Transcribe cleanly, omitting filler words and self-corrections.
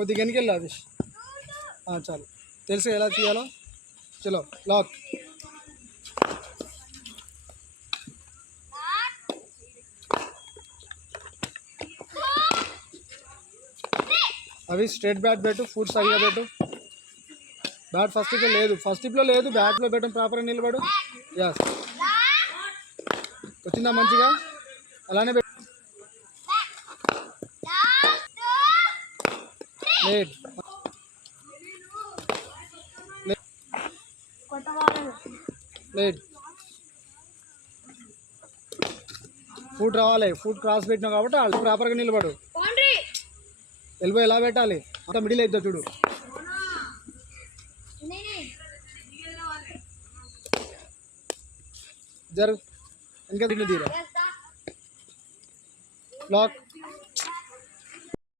కొద్దిగా వెనకెళ్ళి అభిష్ చాలు తెలుసు ఎలా తీయాలో చలో లాక్ అవి స్ట్రైట్ బ్యాట్ పెట్టు ఫుట్ సరిగా పెట్టు బ్యాట్ ఫస్ట్ టిప్లో లేదు బ్యాట్లో పెట్టడం ప్రాపర్గా నిలబడు యస్ వచ్చిందా మంచిగా అలానే పెట్టు లేట్ లేట్ ఫుట్ రావాలి ఫుట్ క్రాస్ పెట్టినావు కాబట్టి వాళ్ళు ప్రాపర్గా నిలబడు ఎల్బో ఎలా పెట్టాలి అంత మిడిల్ అవుతుందో చూడు జరు ఇంకా తీరా లాక్